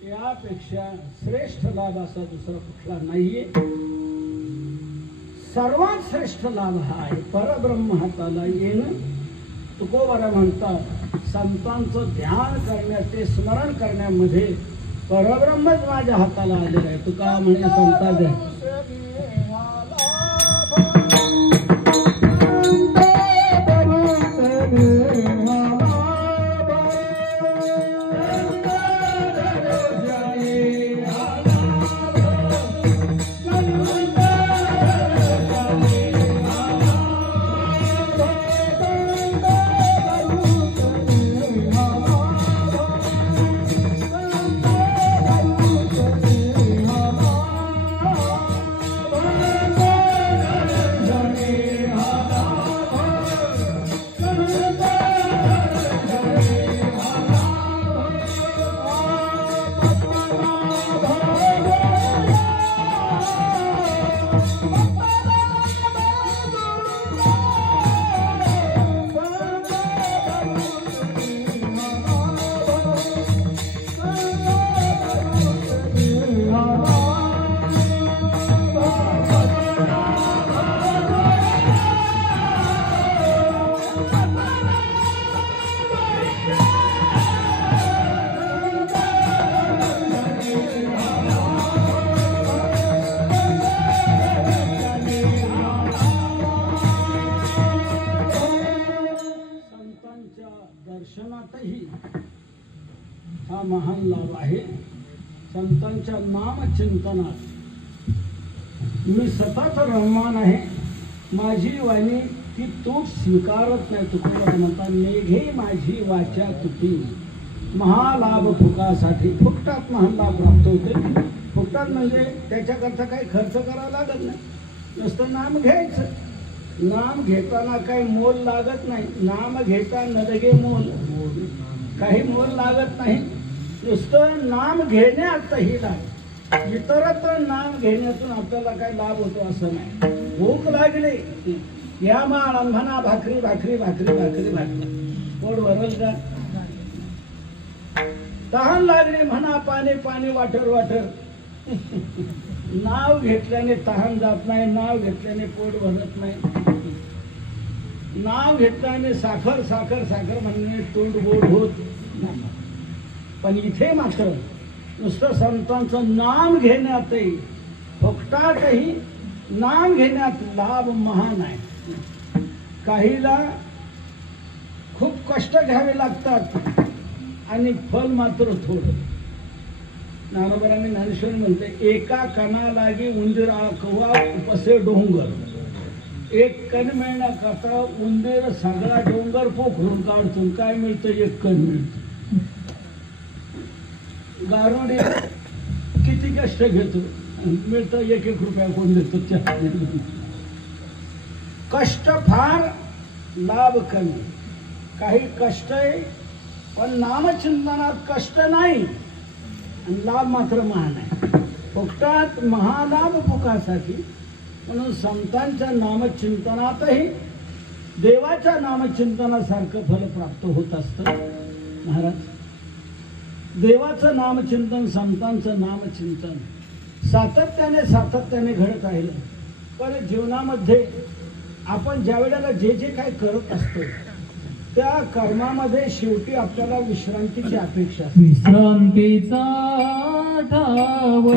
यापेक्षा श्रेष्ठ लाभ असा दुसरा कुठला नाहीये. सर्वात श्रेष्ठ लाभ हा आहे परब्रह्म हाताला येणं. तुकोबारा म्हणतात संतांचं ध्यान करण्यात ते स्मरण करण्यामध्ये परब्रह्मच माझ्या हाताला आलेलं आहे. तुका म्हणे संता द्या दर्शनातही हा महान लाभ आहे. संतांच्या नामचिंतनात मी सतत रममान आहे. माझी वाणी ती तूट स्वीकारत नाही. तुकोबारा म्हणतात मेघे माझी वाचा तुटी. महालाभ फुकासाठी फुकटात महान लाभ प्राप्त होते. फुकटात म्हणजे त्याच्याकरता काही खर्च करावा लागत नाही. नुसतं नाम घ्यायचं. नाम घेताना काही मोल लागत नाही. नाम घेता नदगे मोल, काही मोल लागत नाही. नुसतं नाम घेण्यातही लाभ. इतरत्र नाम घेण्यातून आपल्याला काही लाभ होतो असं नाही. भूक लागली या माळ म्हणा भाकरी भाकरी भाकरी भाकरी भाकरी पोट भरल का. तहान लागली म्हणा पाणी पाणी वाटर वाटर. नाव घेतल्याने तहान जात नाही. नाव घेतल्याने पोट भरत नाही. नाव घेतल्याने साखर साखर साखर म्हणणे तोंड गोड होत नाही. पण इथे मात्र नुसतं संतांचं नाम घेण्यातही फुकटातही नाम घेण्यात लाभ महान आहे. काहीला खूप कष्ट घ्यावे लागतात आणि फल मात्र थोडं. ज्ञानोबारांनी ज्ञानेश्वरी म्हणते एका कणा लागी उंदीरा कवा उपसे डोंगर. एक कण मिळण्याकरता उंदीर सगळा डोंगर पोखरून काढतो. काय मिळतं? एक कण मिळतं. गारुडी किती कष्ट घेतो, मिळतं 1-1 रुपया कोण देतो. कष्ट फार, लाभ कमी. काही कष्ट आहे पण नामचिंतनात कष्ट नाही आणि लाभ मात्र महान आहे. फुकटात महालाभ फुकासाठी. म्हणून संतांच्या नामचिंतनातही देवाच्या नामचिंतनासारखं फल प्राप्त होत असतं. महाराज, देवाचं नामचिंतन संतांचं नामचिंतन सातत्याने घडत राहिलं पण जीवनामध्ये आपण ज्या वेळेला जे जे काय करत असतो त्या कर्मामध्ये शेवटी आपल्याला विश्रांतीची अपेक्षा असते. विश्रांतीचा ठाव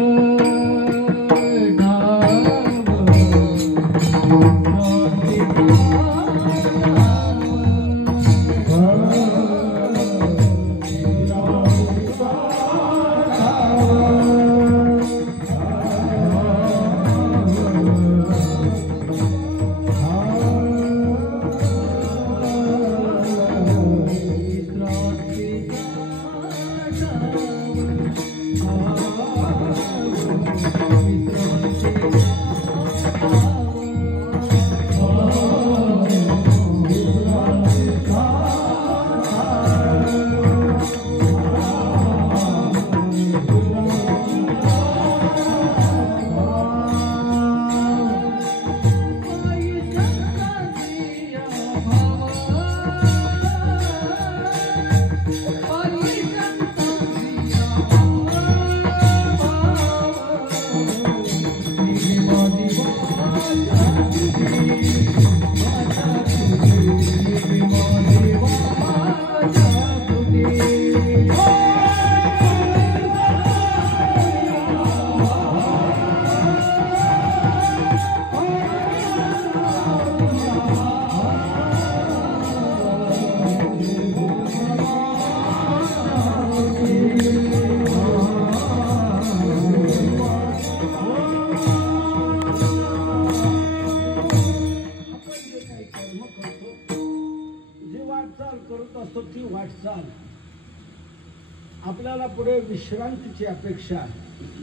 आपल्याला पुढे विश्रांतीची अपेक्षा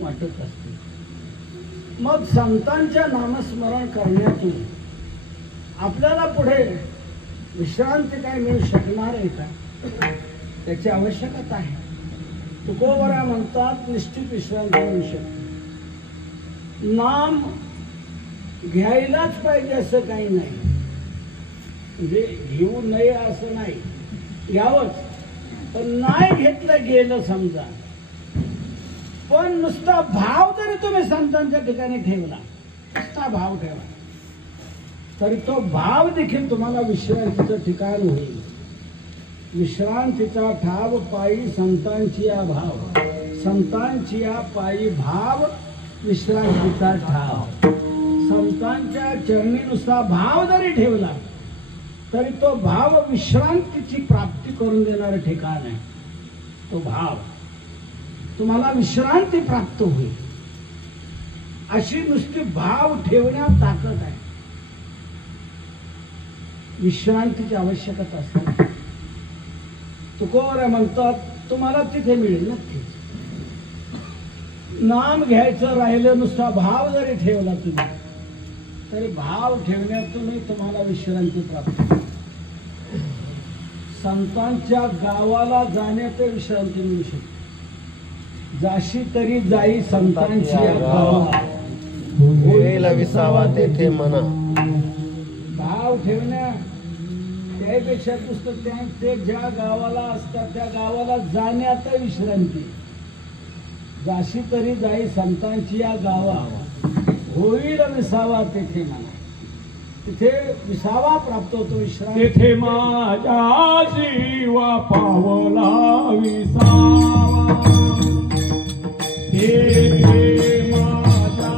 वाटत असते. मग संतांच्या नामस्मरण करण्यातून आपल्याला पुढे विश्रांती काय मिळू शकणार आहे का? त्याची आवश्यकता आहे. तुकोबरा म्हणतात निश्चित विश्रांती मिळू शकते. नाम घ्यायलाच पाहिजे असं काही नाही, म्हणजे घेऊ नये असं नाही, घ्यावंच. पण नाही घेतलं गेलं समजा, पण नुसता भाव जरी तुम्ही संतांच्या ठिकाणी ठेवला, नुसता भाव ठेवा, तरी तो भाव देखील तुम्हाला विश्रांतीचं ठिकाण होईल. विश्रांतीचा ठाव पायी संतांची या भाव, संतांची या पायी भाव विश्रांतीचा ठाव. संतांच्या चरणी नुसता भाव जरी ठेवला तरी तो भाव विश्रांतीची प्राप्ती करून देणारं ठिकाण आहे. तो भाव तुम्हाला विश्रांती प्राप्त होईल, अशी नुसती भाव ठेवण्यात ताकद आहे. विश्रांतीची आवश्यकता असते. तुकोबरा म्हणतात तुम्हाला तिथे मिळेल नक्कीच. नाम घ्यायचं राहिलं, नुसता भाव जरी ठेवला तुम्ही तरी भाव ठेवण्यातूनही तुम्हाला विश्रांती प्राप्त होईल. संतांच्या गावाला जाण्यात विश्रांती मिळू शकते. जाशी तरी जाई संतांची गावा, होईल विसावा तेथे मना. भाव ठेवण्या त्यापेक्षा नुसतं ते ज्या गावाला असतात त्या गावाला जाण्यात विश्रांती. जाशी तरी जाई संतांची या गावा, होईल विसावा तेथे मना. तिथे विसावा प्राप्त होतो, विश्रांती. तेथे माझ्या जीवा पावला विसावा, तेथे माझ्या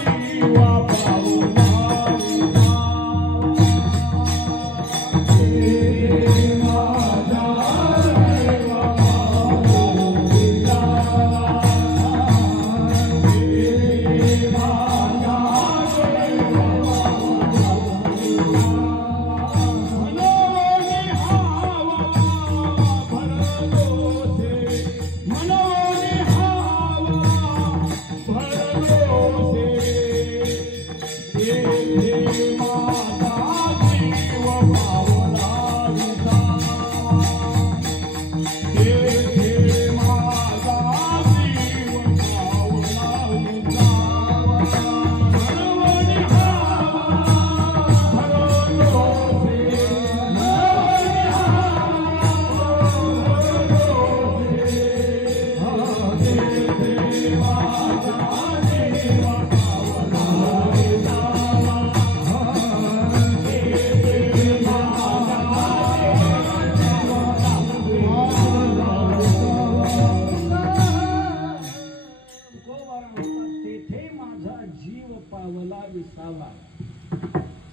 जीवा पावला विसावा, तेथे माझ्या जीवा पावला विसावा, तेथे माझ्या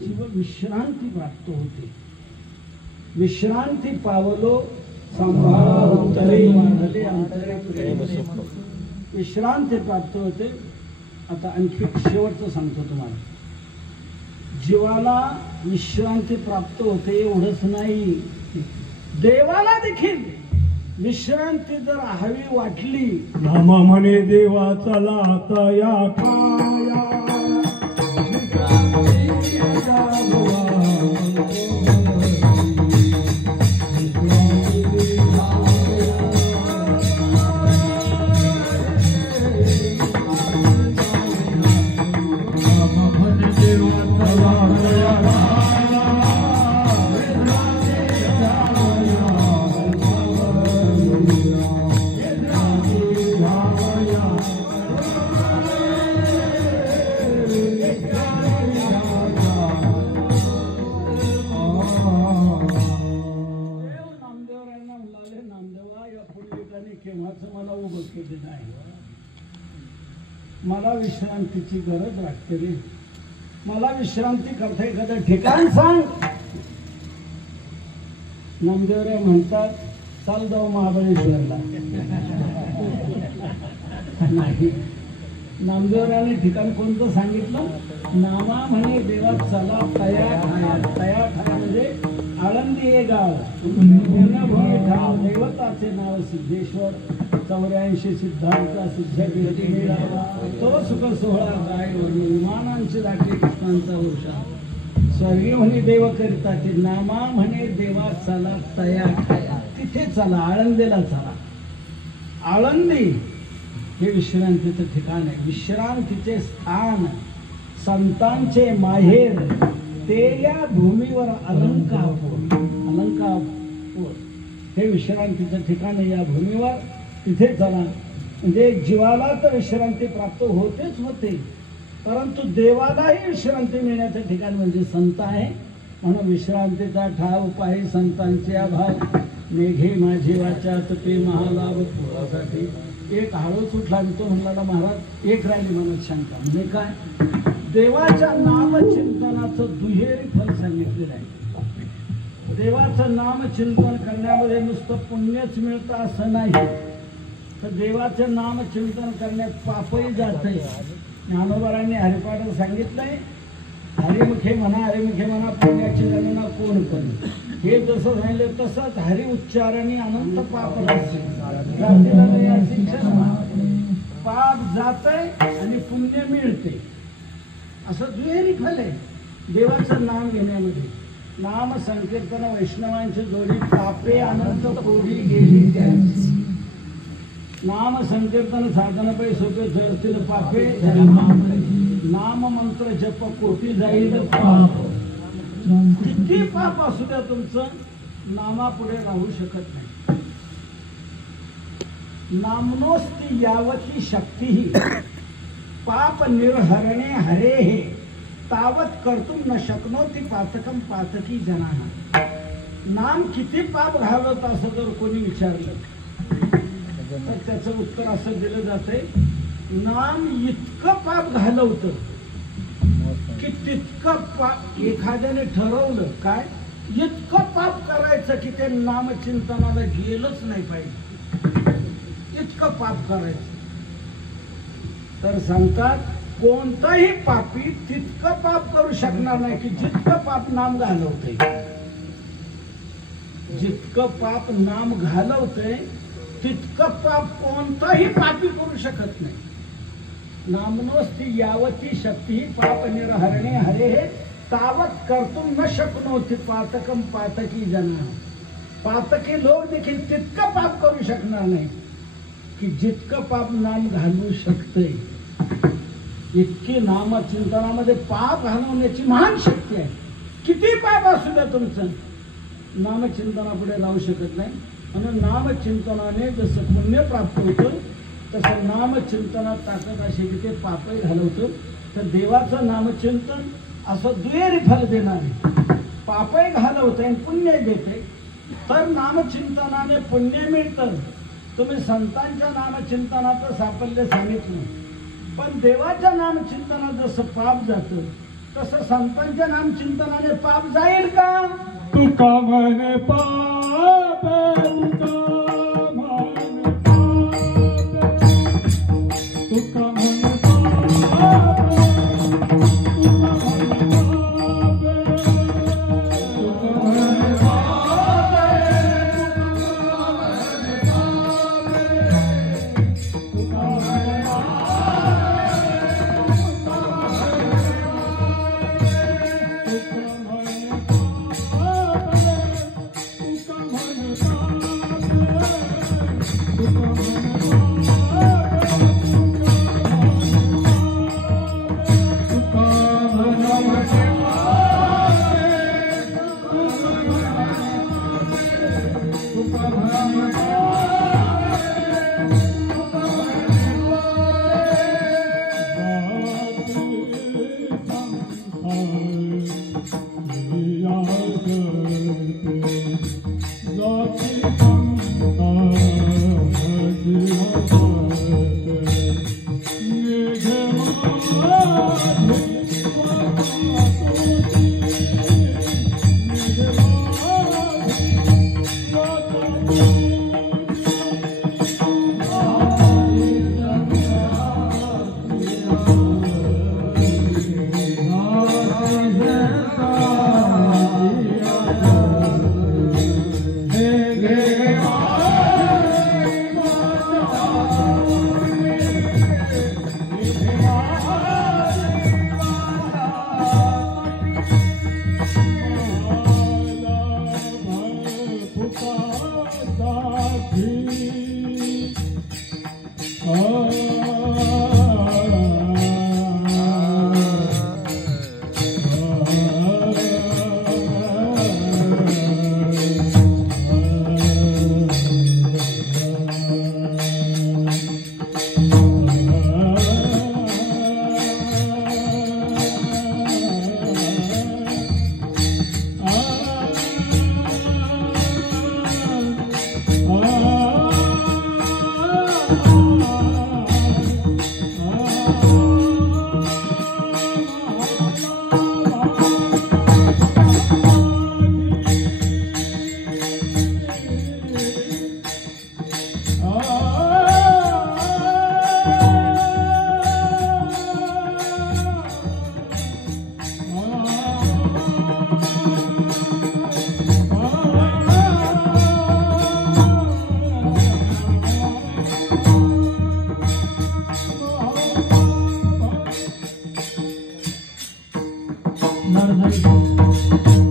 जीव विश्रांती प्राप्त होते. विश्रांती पावलो सांभाळा अंतरे वाढले अंतरे प्रेम सुख. विश्रांती प्राप्त होते. आता आणखी शेवटचं सांगतो तुम्हाला. जीवाला विश्रांती प्राप्त होते एवढंच नाही, देवाला देखील विश्रांती जर हवी वाटली. नामा म्हणे देवा चला आता या ठाया मला विश्रांतीची गरज वाटते रे. मला विश्रांती करता एखादं ठिकाण सांग. नामदेवराय म्हणतात चाल जाऊ महाबळेश्वरला. नाही, नामदेवरायाने ठिकाण कोणतं सांगितलं? नामा म्हणे देवा चला तया ठाया. तया ठाया म्हणजे आळंदी हे गाव, पुण्यभूमी ठाव, दैवताचे नाव सिद्धेश्वर. 84 सिद्धांचा सिद्ध मिळावा तो सुख सोहळा काय म्हणे. विमानांची राखे कृष्णांचा वृषा स्वर्गीय म्हणे देव करिता. ते नामा म्हणे देवा चला तया ठाया. तिथे चला, आळंदीला चला. आळंदी हे विश्रांतीचं ठिकाण आहे, विश्रांतीचे स्थान, संतांचे माहेर. ते या भूमीवर अलंकापूर. अलंकापूर हे विश्रांतीचं ठिकाण आहे. या भूमीवर तिथे चला. म्हणजे जीवाला तर विश्रांती प्राप्त होतेच होते, परंतु देवालाही विश्रांती मिळण्याचं ठिकाण म्हणजे संत आहे. म्हणून विश्रांतीचा ठाव पायी संतांचे अभाव. मेघे माझी वाचा ते महालाभ पुरासाठी. एक हळूच उठला आणि तो म्हणला महाराज एक राहिली मनात शंका. म्हणजे काय? देवाच्या नामचिंतनाचं दुहेरी फल सांगितलेलं आहे. देवाचं नामचिंतन करण्यामध्ये नुसतं पुण्यच मिळतं असं नाही, तर देवाचं नामचिंतन करण्यात पापही जातंय. ज्ञानोबारांनी हरिपाठात सांगितलंय, हरिमुखे म्हणा हरिमुखे म्हणा पुण्याची गणना कोण करेल. हे जसं सांगितलं तसंच हरि उच्चाराने अनंत पाप पाप जातंय आणि पुण्य मिळते. असं दुहेरी फल आहे देवाचं नाम घेण्यामध्ये. नाम संकीर्तन वैष्णवांची जोडी पापे अनंत कोडी गेली त्यांची. नाम संकीर्तन साधनापै सोपे जळतील पापे. नाम मंत्र जप कोटी जाईल पाप. किती पाप असू द्या तुमचं, नामापुढे राहू शकत नाही. नामनोस्ती यावती शक्ती पाप निर्हरणे हरे हे तावत कर्तुम न शक्नोती पातकम पातकी जना. नाम किती पाप घालवत असं जर कोणी विचारलं तर त्याचं उत्तर असं दिलं जातंय, नाम इतकं पाप घालवतं की तितकं पाप. एखाद्याने ठरवलं काय इतकं पाप करायचं की ते नामचिंतनाला गेलंच नाही पाहिजे, इतकं पाप करायचं. तर सांगतात कोणताही पापी तितकं पाप करू शकणार नाही की जितकं पाप नाम घालवतंय. जितकं पाप नाम घालवतंय तितकं पाप कोणताही पापी करू शकत नाही. नामनोस्ती यावती शक्ती पाप निर्हरणे हरे हे तावत कर्तुम न शक्नोती पातकम पातकी जना. पातकी लोक देखील तितकं पाप करू शकणार नाही की जितकं पाप नाम घालवू शकतंय. इतकी नामचिंतनामध्ये पाप घालवण्याची महान शक्ती आहे. किती पाप असू द्या तुमचं, नामचिंतनापुढे राहू शकत नाही. म्हणून नामचिंतनाने जसं पुण्य प्राप्त होतं तसं नामचिंतनात ताकद अशी की ते पापही घालवतं. तर देवाचं नामचिंतन असं दुहेरी फल देणारे, पापही घालवतंय आणि पुण्य देते. तर नामचिंतनाने पुण्य मिळतं. तुम्ही संतांच्या नामचिंतनाचं साफल्य सांगितलं, पण देवाच्या नामचिंतनात जसं पाप जातं तसं संतांच्या नाम चिंतनाने पाप जाईल का? तुका म्हणे पाप तुका म्हणे पाप तुका म्हणे पाप तुका म्हणे पाप नारदारी